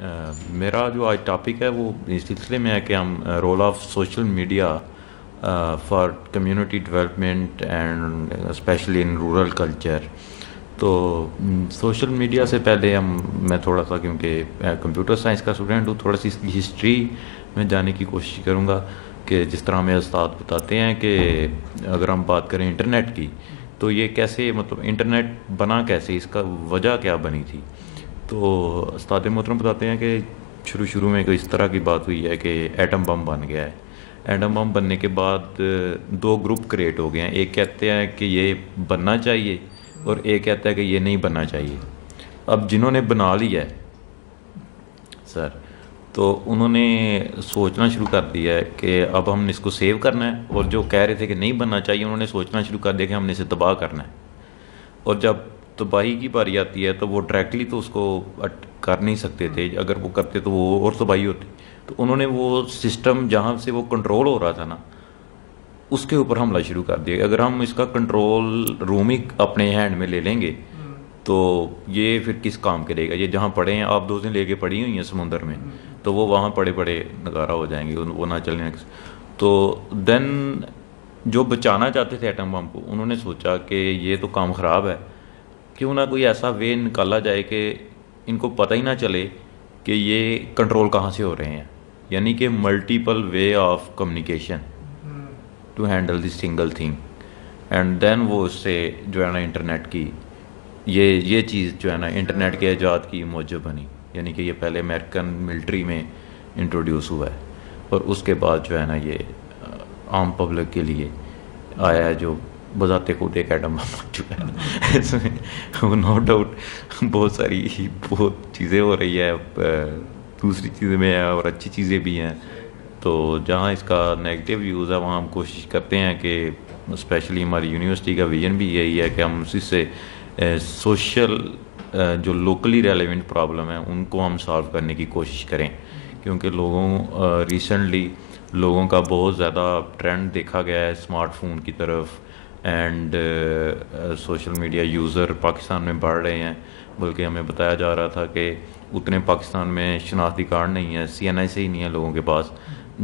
میرا جو آج ٹاپک ہے وہ اس سلسلے میں ہے کہ ہم role of social media for community development and especially in rural culture. تو سوشل میڈیا سے پہلے میں تھوڑا سا، کیونکہ کمپیوٹر سائنس کا اسٹوڈنٹ ہوں، تھوڑا سی اس کی ہسٹری میں جانے کی کوشش کروں گا کہ جس طرح ہمیں استاد بتاتے ہیں کہ اگر ہم بات کریں انٹرنیٹ کی تو یہ کیسے، مطلب انٹرنیٹ بنا کیسے، اس کا وجہ کیا بنی تھی. تو استاد محترم بتاتے ہیں کہ شروع میں کوئی اس طرح کی بات ہوئی ہے کہ ایٹم بم بن گیا ہے. ایٹم بم بننے کے بعد دو گروپ کریٹ ہو گئے ہیں. ایک کہتے ہیں کہ یہ بننا چاہیے اور ایک کہتا ہے کہ یہ نہیں بننا چاہیے. اب جنہوں نے بنا لیا ہے سر، تو انہوں نے سوچنا شروع کر دیا ہے کہ اب ہم نے اس کو سیو کرنا ہے، اور جو کہہ رہے تھے کہ نہیں بننا چاہیے انہوں نے سوچنا شروع کر دیا کہ ہم نے اسے تباہ کرنا ہے. اور جب تباہی کی باری آتی ہے تو وہ ڈائریکٹلی تو اس کو کر نہیں سکتے تھے، اگر وہ کرتے تو وہ اور تباہی ہوتی. تو انہوں نے وہ سسٹم جہاں سے وہ کنٹرول ہو رہا تھا نا، اس کے اوپر حملہ شروع کر دیا. اگر ہم اس کا کنٹرول روم ہی اپنے ہینڈ میں لے لیں گے تو یہ پھر کس کام کرے گا. یہ جہاں پڑے ہیں، آپ 2 دن لے کے پڑی ہوئی ہیں سمندر میں، تو وہ وہاں پڑے پڑے نگارا ہو جائیں گے، وہ نہ چلنے. تو دین جو بچانا چاہتے تھے ایٹم بم کو، انہوں نے سوچا کہ یہ تو کام خراب ہے، کیوں نہ کوئی ایسا وے نکالا جائے کہ ان کو پتہ ہی نہ چلے کہ یہ کنٹرول کہاں سے ہو رہے ہیں. یعنی کہ multiple way of communication to handle the single thing. And then وہ اس سے جو ہے نا انٹرنیٹ کی یہ چیز جو ہے نا انٹرنیٹ کے ایجاد کی موجب بنی. یعنی کہ یہ پہلے امریکن ملٹری میں انٹروڈیوس ہوا ہے، اور اس کے بعد جو ہے نا یہ عام پبلک کے لیے آیا ہے، جو بذات خود ایک ایٹم بم بن چکا ہے. اس میں نو ڈاؤٹ بہت چیزیں ہو رہی ہے، دوسری چیزیں میں ہے اور اچھی چیزیں بھی ہیں. تو جہاں اس کا نیگیٹو یوز ہے وہاں ہم کوشش کرتے ہیں کہ اسپیشلی ہماری یونیورسٹی کا ویژن بھی یہی ہے کہ ہم اسی سے سوشل جو لوکلی ریلیونٹ پرابلم ہیں ان کو ہم سالو کرنے کی کوشش کریں. کیونکہ ریسنٹلی لوگوں کا بہت زیادہ ٹرینڈ دیکھا گیا ہے اسمارٹ فون کی طرف، and social media user Pakistan میں بڑھ رہے ہیں. بلکہ ہمیں بتایا جا رہا تھا کہ اتنے پاکستان میں شناختی کارڈ نہیں ہے، CNI سے ہی نہیں ہے لوگوں کے پاس،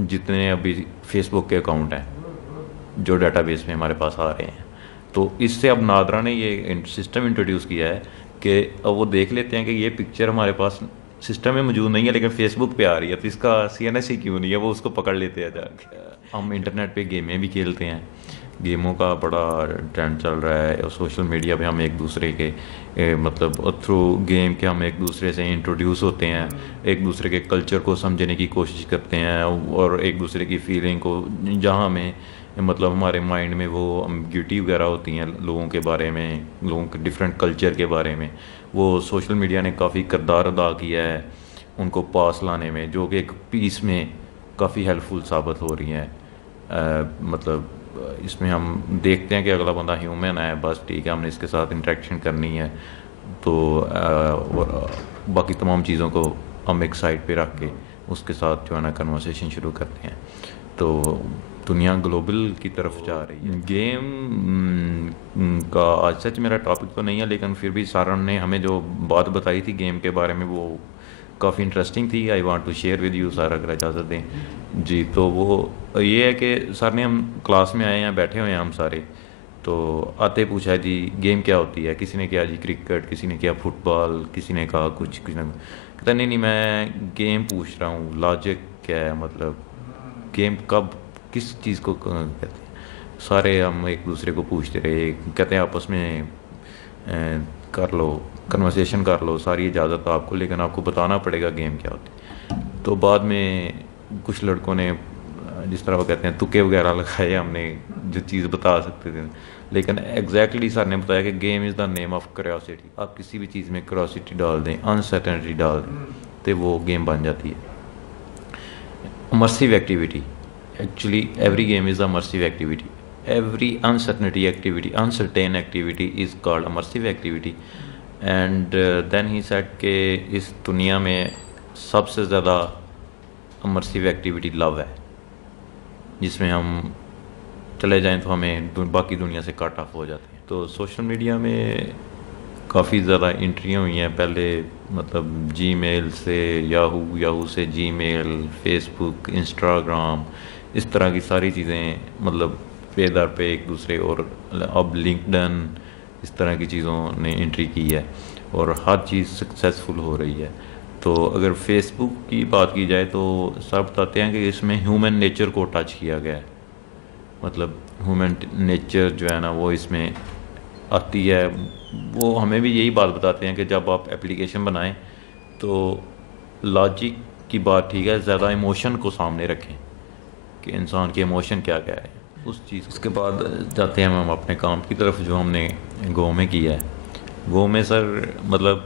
جتنے ابھی فیس بک کے اکاؤنٹ ہیں جو ڈیٹا بیس میں ہمارے پاس آ رہے ہیں. تو اس سے اب نادرا نے یہ سسٹم انٹروڈیوس کیا ہے کہ اب وہ دیکھ لیتے ہیں کہ یہ پکچر ہمارے پاس سسٹم میں موجود نہیں ہے لیکن فیس بک پہ آ رہی ہے، تو اس کا CNI سے کیوں نہیں ہے، وہ اس کو پکڑ لیتے ہیں جا کے. ہم انٹرنیٹ پہ گیمیں بھی کھیلتے ہیں، گیموں کا بڑا ٹرینڈ چل رہا ہے. اور سوشل میڈیا پہ ہم ایک دوسرے کے مطلب تھرو گیم کے ہم ایک دوسرے سے انٹروڈیوس ہوتے ہیں، ایک دوسرے کے کلچر کو سمجھنے کی کوشش کرتے ہیں، اور ایک دوسرے کی فیلنگ کو، جہاں میں مطلب ہمارے مائنڈ میں وہ امبیگوٹی وغیرہ ہوتی ہیں لوگوں کے بارے میں، لوگوں کے ڈفرینٹ کلچر کے بارے میں، وہ سوشل میڈیا نے کافی کردار ادا کیا ہے ان کو پاس لانے میں، جو کہ ایک پیس میں کافی ہیلپ فل ثابت ہو رہی ہیں. مطلب اس میں ہم دیکھتے ہیں کہ اگلا بندہ ہیومن ہے، بس ٹھیک ہے ہم نے اس کے ساتھ انٹریکشن کرنی ہے، تو اور باقی تمام چیزوں کو ہم ایک سائڈ پہ رکھ کے اس کے ساتھ جو ہے نا کنورسیشن شروع کرتے ہیں. تو دنیا گلوبل کی طرف جا رہی ہے. گیم کا آج سچ میرا ٹاپک تو نہیں ہے، لیکن پھر بھی سارن نے ہمیں جو بات بتائی تھی گیم کے بارے میں وہ کافی انٹرسٹنگ تھی. I want to share with you sir, اگر اجازت دیں. جی تو وہ یہ ہے کہ سر نے، ہم کلاس میں آئے ہیں، بیٹھے ہوئے ہیں ہم سارے، تو آتے پوچھا جی گیم کیا ہوتی ہے. کسی نے کہا جی کرکٹ، کسی نے کہا فٹ بال، کسی نے کہا کچھ، کسی نے کہتا نہیں میں گیم پوچھ رہا ہوں، لاجک کیا ہے، مطلب گیم کب کس چیز کو کہتے ہیں. سارے ہم ایک دوسرے کو پوچھتے رہے، کہتے ہیں آپس میں کر لو کنورسیشن کر لو، ساری اجازت آپ کو، لیکن آپ کو بتانا پڑے گا گیم کیا ہوتی ہے. تو بعد میں کچھ لڑکوں نے جس طرح وہ کہتے ہیں تکے وغیرہ لگائے، ہم نے جو چیز بتا سکتے تھے، لیکن ایگزیکٹلی سر نے بتایا کہ game is the name of curiosity. آپ کسی بھی چیز میں کریوسٹی ڈال دیں، انسرٹنٹی ڈال دیں، تو وہ گیم بن جاتی ہے. Immersive activity, actually every game is immersive activity. Every uncertainty activity, uncertain activity is called immersive activity. And then he said کہ اس دنیا میں سب سے زیادہ امرسیو ایکٹیویٹی لو ہے، جس میں ہم چلے جائیں تو ہمیں باقی دنیا سے کٹ آف ہو جاتے ہیں. تو سوشل میڈیا میں کافی زیادہ انٹریاں ہوئی ہیں پہلے، مطلب جی میل سے یاہو سے جی میل، فیس بک، انسٹاگرام، اس طرح کی ساری چیزیں مطلب پے در پہ ایک دوسرے، اور اب لنکڈن، اس طرح کی چیزوں نے انٹری کی ہے اور ہر چیز سکسیزفل ہو رہی ہے. تو اگر فیس بک کی بات کی جائے تو سر بتاتے ہیں کہ اس میں ہیومن نیچر کو ٹچ کیا گیا ہے. مطلب ہیومن نیچر جو ہے نا وہ اس میں آتی ہے. وہ ہمیں بھی یہی بات بتاتے ہیں کہ جب آپ اپلیکیشن بنائیں تو لاجک کی بات ٹھیک ہے، زیادہ ایموشن کو سامنے رکھیں کہ انسان کے ایموشن کیا کیا ہے اس چیز. اس کے بعد جاتے ہیں ہم اپنے کام کی طرف جو ہم نے گو میں کیا ہے. گو میں سر مطلب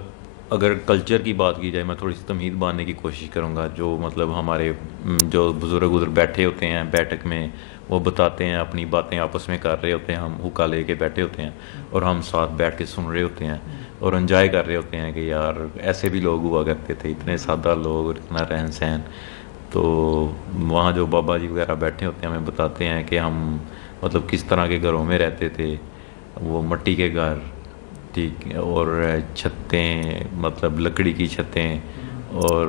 اگر کلچر کی بات کی جائے، میں تھوڑی سی تمہید باندھنے کی کوشش کروں گا. جو مطلب ہمارے جو بزرگ ادھر بیٹھے ہوتے ہیں بیٹھک میں، وہ بتاتے ہیں اپنی باتیں آپس میں کر رہے ہوتے ہیں، ہم حکا لے کے بیٹھے ہوتے ہیں اور ہم ساتھ بیٹھ کے سن رہے ہوتے ہیں اور انجوائے کر رہے ہوتے ہیں کہ یار ایسے بھی لوگ ہوا کرتے تھے، اتنے سادہ لوگ اور اتنا رہن سہن. تو وہاں جو بابا جی وغیرہ بیٹھے ہوتے ہیں ہمیں بتاتے ہیں کہ ہم مطلب کس طرح کے گھروں میں رہتے تھے. وہ مٹی کے گھر، ٹھیک، اور چھتیں مطلب لکڑی کی چھتیں اور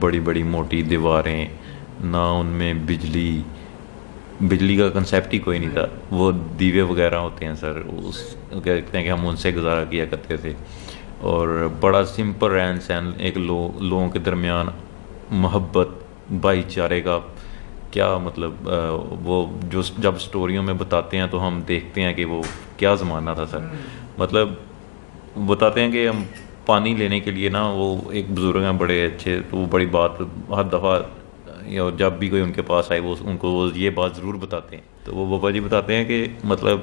بڑی بڑی موٹی دیواریں، نہ ان میں بجلی کا کنسیپٹ ہی کوئی نہیں تھا. وہ دیوے وغیرہ ہوتے ہیں سر، اس کہتے ہیں کہ ہم ان سے گزارا کیا کرتے تھے. اور بڑا سمپل رہن سہن، ایک لوگوں کے درمیان محبت، بھائی چارے کا کیا مطلب وہ جو جب سٹوریوں میں بتاتے ہیں تو ہم دیکھتے ہیں کہ وہ کیا زمانہ تھا سر. مطلب بتاتے ہیں کہ ہم پانی لینے کے لیے نا، وہ ایک بزرگ ہیں بڑے اچھے، تو وہ بڑی بات ہر دفعہ اور جب بھی کوئی ان کے پاس آئے وہ ان کو وہ یہ بات ضرور بتاتے ہیں. تو وہ بابا جی بتاتے ہیں کہ مطلب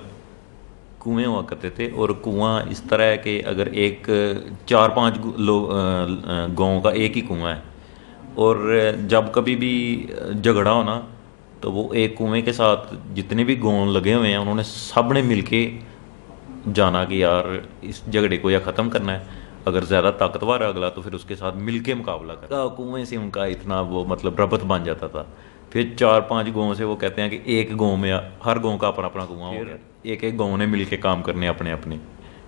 کنویں ہوا کرتے تھے، اور کنواں اس طرح ہے کہ اگر ایک 4-5 لوگ گاؤں کا ایک ہی کنواں ہے، اور جب کبھی بھی جھگڑا ہونا تو وہ ایک کنویں کے ساتھ جتنے بھی گاؤں لگے ہوئے ہیں انہوں نے سب نے مل کے جانا کہ یار اس جھگڑے کو یا ختم کرنا ہے. اگر زیادہ طاقتور ہے اگلا تو پھر اس کے ساتھ مل کے مقابلہ کرنا. کنویں سے ان کا اتنا وہ مطلب ربط بن جاتا تھا. پھر 4-5 گاؤں سے وہ کہتے ہیں کہ ایک گاؤں میں ہر گاؤں کا اپنا اپنا کنواں ہو گیا، ایک گاؤں نے مل کے کام کرنے اپنے اپنے،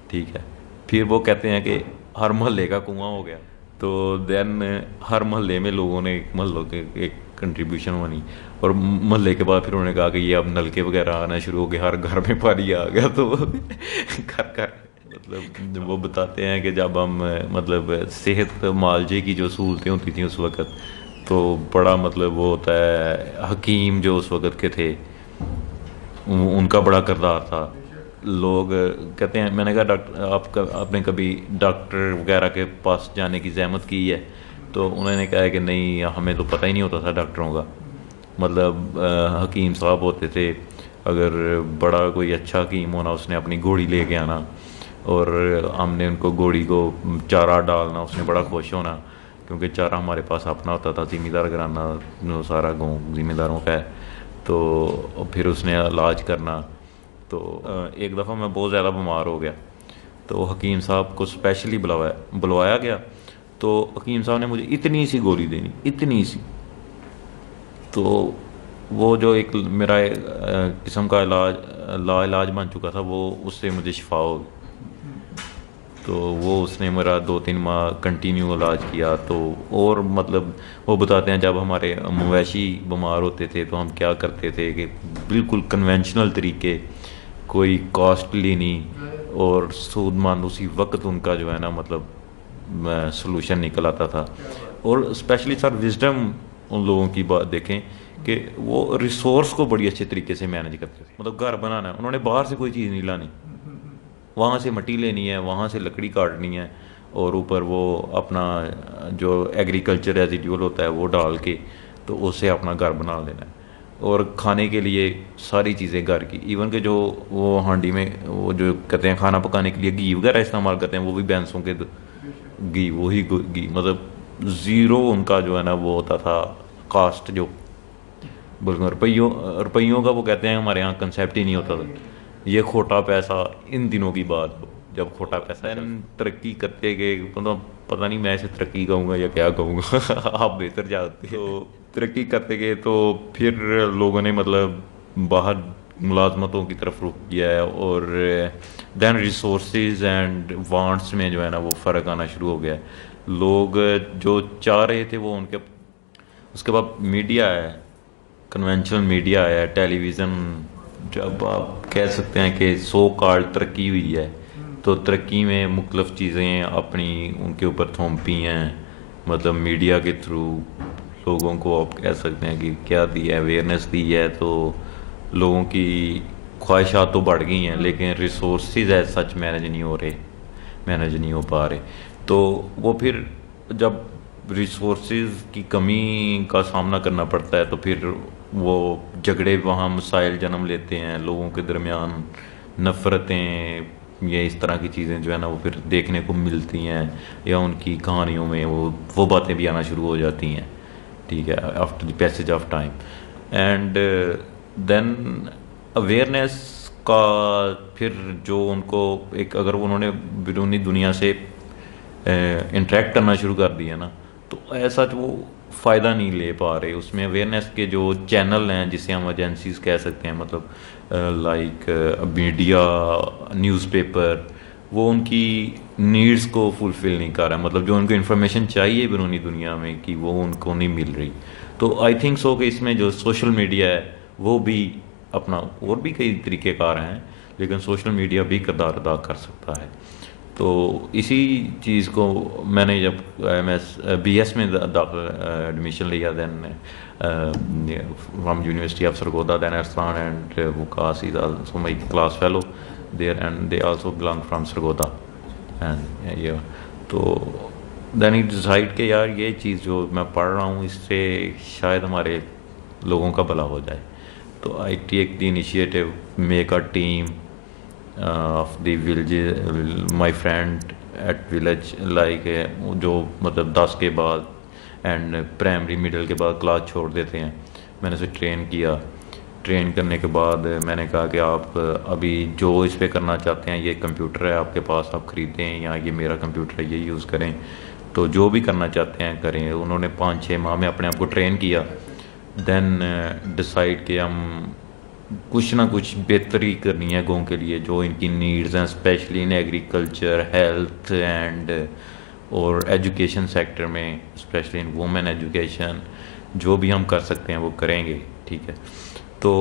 ٹھیک ہے. پھر وہ کہتے ہیں کہ ہر محلے کا کنواں ہو گیا. تو دین ہر محلے میں لوگوں نے محلوں کے ایک کنٹریبیوشن بنی، اور محلے کے بعد پھر انہوں نے کہا کہ یہ اب نلکے وغیرہ آنا شروع ہو گئے، ہر گھر میں پانی آ گیا. تو گھر مطلب وہ بتاتے ہیں کہ جب ہم مطلب صحت معالجے کی جو سہولتیں ہوتی تھیں اس وقت، تو بڑا مطلب وہ ہوتا ہے حکیم جو اس وقت کے تھے ان کا بڑا کردار تھا. لوگ کہتے ہیں، میں نے کہا ڈاکٹر آپ نے کبھی ڈاکٹر وغیرہ کے پاس جانے کی زحمت کی ہے؟ تو انہوں نے کہا کہ نہیں، ہمیں تو پتہ ہی نہیں ہوتا تھا ڈاکٹروں کا. مطلب حکیم صاحب ہوتے تھے، اگر بڑا کوئی اچھا حکیم ہونا اس نے اپنی گھوڑی لے کے آنا اور ہم نے ان کو گھوڑی کو چارہ ڈالنا، اس نے بڑا خوش ہونا کیونکہ چارہ ہمارے پاس اپنا ہوتا تھا. ذمہ دار گھرانہ سارا گاؤں ذمہ داروں کا ہے. تو پھر اس نے علاج کرنا. تو ایک دفعہ میں بہت زیادہ بیمار ہو گیا تو حکیم صاحب کو اسپیشلی بلوایا گیا. تو حکیم صاحب نے مجھے اتنی سی گولی دینی، اتنی سی. تو وہ جو ایک میرا قسم کا لا علاج بن چکا تھا، وہ اس سے مجھے شفا ہو گئی. تو وہ اس نے میرا 2-3 ماہ کنٹینیو علاج کیا. تو اور مطلب وہ بتاتے ہیں جب ہمارے مویشی بیمار ہوتے تھے تو ہم کیا کرتے تھے کہ بالکل کنونشنل طریقے، کوئی کاسٹلی نہیں اور سود مند، اسی وقت ان کا جو ہے نا مطلب سلوشن نکل آتا تھا. اور اسپیشلی سر وزڈم ان لوگوں کی بات دیکھیں کہ وہ ریسورس کو بڑی اچھے طریقے سے مینیج کرتے تھے. مطلب گھر بنانا ہے، انہوں نے باہر سے کوئی چیز نہیں لانی، وہاں سے مٹی لینی ہے، وہاں سے لکڑی کاٹنی ہے، اور اوپر وہ اپنا جو ایگریکلچر ریزیڈیول ہوتا ہے وہ ڈال کے تو اس سے اپنا گھر بنا لینا ہے. اور کھانے کے لیے ساری چیزیں گھر کی، ایون کہ جو وہ ہانڈی میں وہ جو کہتے ہیں کھانا پکانے کے لیے گھی وغیرہ استعمال کرتے ہیں، وہ بھی بھینسوں کے گھی، وہی گھی. مطلب زیرو ان کا جو ہے نا وہ ہوتا تھا کاسٹ، جو بلکہ روپیوں کا وہ کہتے ہیں ہمارے یہاں کنسیپٹ ہی نہیں ہوتا تھا. یہ کھوٹا پیسہ ان دنوں کی بات ہو جب کھوٹا پیسہ ترقی کرتے گئے. مطلب پتہ نہیں میں اسے ترقی کہوں گا یا کیا کہوں گا، آپ بہتر جانتے ہیں. تو ترقی کرتے گئے تو پھر لوگوں نے مطلب باہر ملازمتوں کی طرف رخ کیا ہے، اور دین ریسورسز اینڈ وانٹس میں جو ہے نا وہ فرق آنا شروع ہو گیا ہے. لوگ جو چاہ رہے تھے وہ ان کے، اس کے بعد میڈیا ہے، کنونشنل میڈیا ہے، ٹیلی ویژن، جب آپ کہہ سکتے ہیں کہ سو کال ترقی ہوئی ہے، تو ترقی میں مختلف چیزیں اپنی ان کے اوپر تھوپی ہیں، مطلب میڈیا کے تھرو لوگوں کو آپ کہہ سکتے ہیں کہ کیا دی ہے، اویئرنیس دی ہے، تو لوگوں کی خواہشات تو بڑھ گئی ہیں، لیکن ریسورسز ایز سچ مینیج نہیں ہو رہے، مینیج نہیں ہو پا رہے. تو وہ پھر جب ریسورسز کی کمی کا سامنا کرنا پڑتا ہے تو پھر وہ جھگڑے وہاں مسائل جنم لیتے ہیں، لوگوں کے درمیان نفرتیں یا اس طرح کی چیزیں جو ہے نا وہ پھر دیکھنے کو ملتی ہیں، یا ان کی کہانیوں میں وہ باتیں بھی آنا شروع ہو جاتی ہیں. ٹھیک ہے، after the passage of time. And then awareness کا پھر جو ان کو ایک، اگر انہوں نے بیرونی دنیا سے انٹریکٹ کرنا شروع کر دیا نا، تو ایسا وہ فائدہ نہیں لے پا رہے. اس میں اویئرنیس کے جو چینل ہیں جسے ہم ایجنسیز کہہ سکتے ہیں، مطلب لائک میڈیا، نیوز پیپر، وہ ان کی نیڈس کو فلفل نہیں کر رہا، مطلب جو ان کو انفارمیشن چاہیے بیرونی دنیا میں کہ وہ ان کو نہیں مل رہی. تو آئی تھنک سو کہ اس میں جو سوشل میڈیا ہے وہ بھی اپنا، اور بھی کئی طریقے کار ہیں، لیکن سوشل میڈیا بھی کردار ادا کر سکتا ہے. تو اسی چیز کو میں نے جب بی ایس میں ایڈمیشن لیا، then from university of Sargodha, then Arsalan and Vikas is also my class fellow there, and they also belong from Sargodha. And یہ تو دین اٹ ڈیسائڈ کہ یار یہ چیز جو میں پڑھ رہا ہوں اس سے شاید ہمارے لوگوں کا بھلا ہو جائے. تو I take the initiative, make a team of the village, my friend at village, like جو مطلب 10 کے بعد اینڈ پرائمری مڈل کے بعد کلاس چھوڑ دیتے ہیں. میں نے اسے ٹرین کیا. ٹرین کرنے کے بعد میں نے کہا کہ آپ ابھی جو اس پہ کرنا چاہتے ہیں، یہ کمپیوٹر ہے آپ کے پاس، آپ خریدیں، یا یہ میرا کمپیوٹر ہے یہ یوز کریں، تو جو بھی کرنا چاہتے ہیں کریں. انہوں نے 5-6 ماہ میں اپنے آپ کو ٹرین کیا. دین ڈیسائیڈ کہ ہم کچھ نہ کچھ بہتری کرنی ہے گاؤں کے لیے، جو ان کی نیڈز ہیں، especially in agriculture, health and اور ایجوکیشن سیکٹر میں، اسپیشلی ان وومن ایجوکیشن. جو بھی ہم کر سکتے ہیں وہ کریں گے. ٹھیک ہے، تو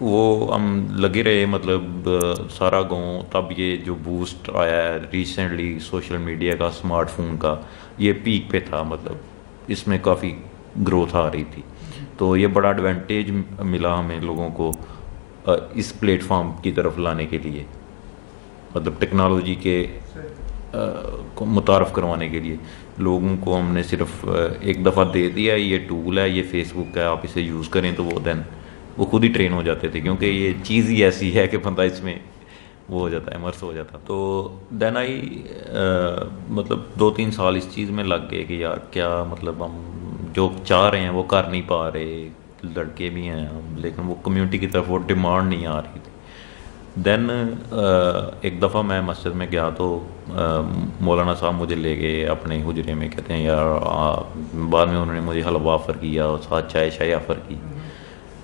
وہ ہم لگے رہے، مطلب سارا گاؤں. تب یہ جو بوسٹ آیا ہے ریسنٹلی سوشل میڈیا کا، اسمارٹ فون کا، یہ پیک پہ تھا، مطلب اس میں کافی گروتھ آ رہی تھی. تو یہ بڑا ایڈوانٹیج ملا ہمیں لوگوں کو اس پلیٹ فارم کی طرف لانے کے لیے، مطلب ٹیکنالوجی کے کو متعارف کروانے کے لیے. لوگوں کو ہم نے صرف ایک دفعہ دے دیا یہ ٹول ہے، یہ فیس بک ہے، آپ اسے یوز کریں، تو وہ دین وہ خود ہی ٹرین ہو جاتے تھے، کیونکہ یہ چیز ہی ایسی ہے کہ بندہ اس میں وہ ہو جاتا ہے، امرس ہو جاتا. تو دین آئی مطلب 2-3 سال اس چیز میں لگ گئے کہ یار کیا، مطلب ہم جو چاہ رہے ہیں وہ کر نہیں پا رہے، لڑکے بھی ہیں ہم، لیکن وہ کمیونٹی کی طرف وہ ڈیمانڈ نہیں آ رہی تھی. دین ایک دفعہ میں مسجد میں گیا تو مولانا صاحب مجھے لے گئے اپنے حجرے میں، کہتے ہیں یار بعد میں انہوں نے مجھے حلوہ آفر کیا اور ساتھ چائے شائے آفر کی.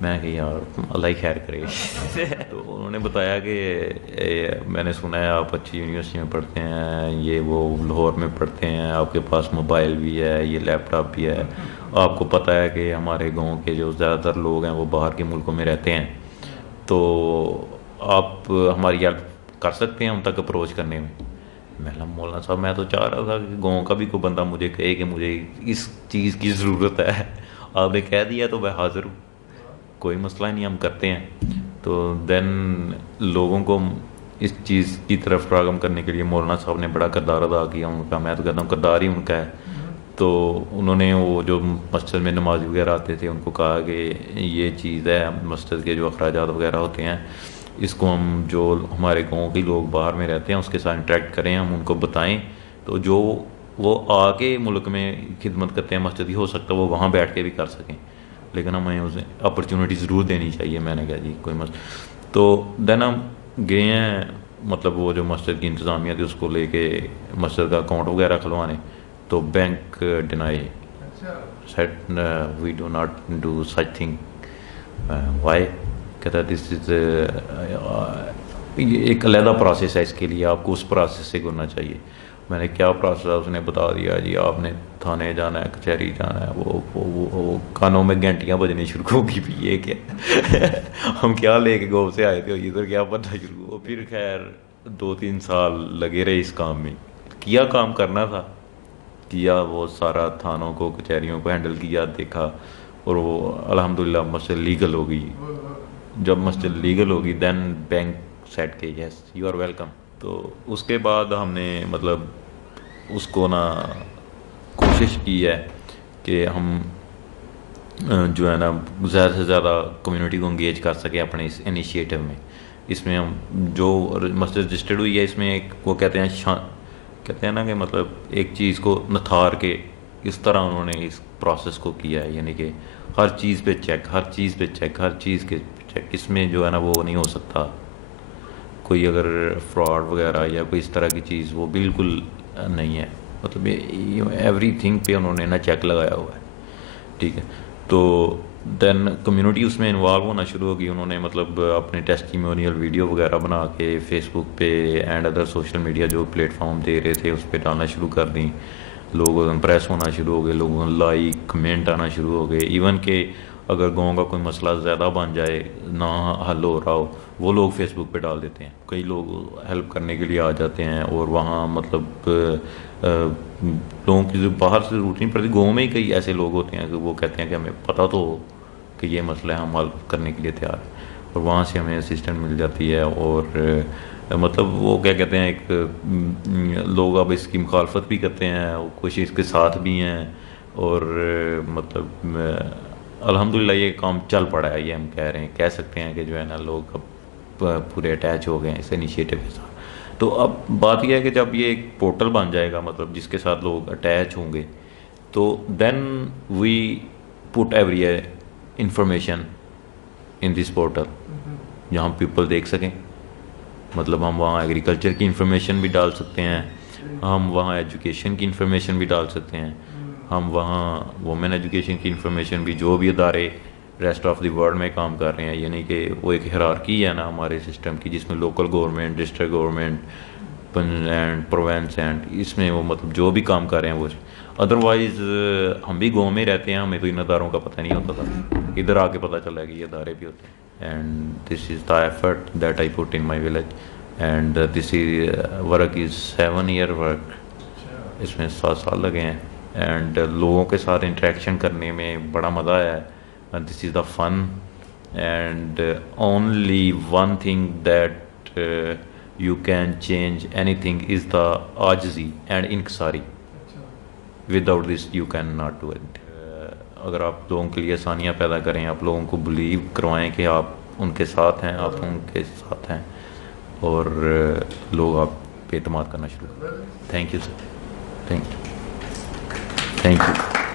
میں کہ یار اللہ ہی خیر کرے. تو انہوں نے بتایا کہ میں نے سنا ہے آپ اچھی یونیورسٹی میں پڑھتے ہیں، یہ وہ لاہور میں پڑھتے ہیں، آپ کے پاس موبائل بھی ہے، یہ لیپ ٹاپ بھی ہے، آپ کو پتہ ہے کہ ہمارے گاؤں کے جو زیادہ تر لوگ ہیں وہ باہر کے ملکوں میں رہتے ہیں، تو آپ ہماری ہیلپ کر سکتے ہیں ان تک اپروچ کرنے میں. میں نے مولانا صاحب میں تو چاہ رہا تھا کہ گاؤں کا بھی کوئی بندہ مجھے کہے کہ مجھے اس چیز کی ضرورت ہے، آپ نے کہہ دیا تو میں حاضر ہوں، کوئی مسئلہ نہیں، ہم کرتے ہیں. تو دین لوگوں کو اس چیز کی طرف راغب کرنے کے لیے مولانا صاحب نے بڑا کردار ادا کیا ان کا. میں تو کہتا ہوں کردار ہی ان کا ہے. تو انہوں نے وہ جو مسجد میں نماز وغیرہ آتے تھے ان کو کہا کہ یہ چیز ہے، مسجد کے جو اخراجات وغیرہ ہوتے ہیں اس کو ہم جو ہمارے گاؤں کے لوگ باہر میں رہتے ہیں اس کے ساتھ انٹریکٹ کریں، ہم ان کو بتائیں، تو جو وہ آ کے ملک میں خدمت کرتے ہیں مسجد کی، ہو سکتا ہے وہ وہاں بیٹھ کے بھی کر سکیں، لیکن ہمیں اسے اپرچونیٹی ضرور دینی چاہیے. میں نے کہا جی کوئی مسئلہ. تو دین ہم گئے ہیں، مطلب وہ جو مسجد کی انتظامیہ تھی اس کو لے کے مسجد کا اکاؤنٹ وغیرہ کھلوانے، تو bank deny said we do not do such thing. Why? کہتا ہے دس از ایک علیحدہ پروسیس ہے اس کے لیے، آپ کو اس پروسیس سے گزرنا چاہیے. میں نے کیا پروسیس ہے اس نے بتا دیا جی آپ نے تھانے جانا ہے، کچہری جانا ہے. وہ کانوں میں گھنٹیاں بجنی شروع ہوگی بھی یہ کہ ہم کیا لے کے گاؤں سے آئے تھے ادھر کیا پتہ شروع ہو. پھر خیر 2-3 سال لگے رہے اس کام میں، کیا کام کرنا تھا کیا، وہ سارا تھانوں کو کچہریوں کو ہینڈل کیا دیکھا، اور وہ الحمدللہ مسجد لیگل ہو گئی. جب مسجد لیگل ہوگی دین بینک سیٹ کے یس یو آر ویلکم. تو اس کے بعد ہم نے مطلب اس کو نا کوشش کی ہے کہ ہم جو ہے نا زیادہ سے زیادہ کمیونٹی کو انگیج کر سکیں اپنے اس انیشیٹو میں. اس میں ہم جو مسجد رجسٹرڈ ہوئی ہے اس میں ایک وہ کہتے ہیں نا کہ مطلب ایک چیز کو نتھار کے اس طرح انہوں نے اس پروسیس کو کیا ہے، یعنی کہ ہر چیز پہ چیک، ہر چیز پہ چیک، ہر چیز کے چیک. اس میں جو ہے نا وہ نہیں ہو سکتا کوئی اگر فراڈ وغیرہ یا کوئی اس طرح کی چیز، وہ بالکل نہیں ہے. مطلب ایوری تھنگ پہ انہوں نے نا چیک لگایا ہوا ہے. ٹھیک ہے، تو دین کمیونٹی اس میں انوالو ہونا شروع ہوگی. انہوں نے مطلب اپنے ٹیسٹیمونیل ویڈیو وغیرہ بنا کے فیس بک پہ اینڈ ادر سوشل میڈیا جو پلیٹ فارم دے رہے تھے اس پہ ڈالنا شروع کر دیں. لوگ امپریس ہونا شروع ہو گئے، لوگوں لائک کمنٹ آنا شروع ہو گئے. ایون کہ اگر گاؤں کا کوئی مسئلہ زیادہ بن جائے نہ حل ہو رہا ہو، وہ لوگ فیس بک پہ ڈال دیتے ہیں. کئی لوگ ہیلپ کرنے کے لیے آ جاتے ہیں، اور وہاں مطلب لوگوں کی باہر سے ضرورت نہیں پڑتی. گاؤں میں ہی کئی ایسے لوگ ہوتے ہیں کہ وہ کہتے ہیں کہ ہمیں پتہ تو ہو کہ یہ مسئلہ ہے، ہم حل کرنے کے لیے تیار ہیں، اور وہاں سے ہمیں اسسٹنٹ مل جاتی ہے. اور مطلب وہ کیا کہتے ہیں ایک لوگ اب اس کی مخالفت بھی کرتے ہیں، کچھ اس کے ساتھ بھی ہیں، اور مطلب الحمدللہ یہ کام چل پڑا ہے. یہ ہم کہہ سکتے ہیں کہ جو ہے نا لوگ اب پورے اٹیچ ہو گئے ہیں اس انیشیٹو کے ساتھ. تو اب بات یہ ہے کہ جب یہ ایک پورٹل بن جائے گا مطلب جس کے ساتھ لوگ اٹیچ ہوں گے، تو دین وی پٹ ایوری انفارمیشن ان دس پورٹل جہاں پیپل دیکھ سکیں. مطلب ہم وہاں ایگریکلچر کی انفارمیشن بھی ڈال سکتے ہیں، ہم وہاں ایجوکیشن کی انفارمیشن بھی ڈال سکتے ہیں، ہم وہاں وومن ایجوکیشن کی انفارمیشن بھی، جو بھی ادارے ریسٹ آف دی ورلڈ میں کام کر رہے ہیں. یعنی کہ وہ ایک ہیرارکی ہے نا ہمارے سسٹم کی، جس میں local government, district government and province and اس میں وہ مطلب جو بھی کام کر رہے ہیں وہ. ادروائز ہم بھی گاؤں میں رہتے ہیں، ہمیں تو ان اداروں کا پتہ نہیں ہوتا تھا، ادھر آ کے پتہ چلا کہ یہ ادارے بھی ہوتے ہیں. And this is the effort that I put in my village. And this is work is 7 year work. اس میں 7 سال لگے ہیں. اینڈ لوگوں کے ساتھ انٹریکشن کرنے میں بڑا مزہ آیا ہے. This is the fun. And only one thing that you can change anything is the عاجزی اینڈ انکساری. Without this you can not do it. اگر آپ لوگوں کے لیے آسانیاں پیدا کریں، آپ لوگوں کو بلیو کروائیں کہ آپ ان کے ساتھ ہیں، آپ ان کے ساتھ ہیں، اور لوگ آپ پہ اعتماد کرنا شروع کریں. Thank you sir. Thank you.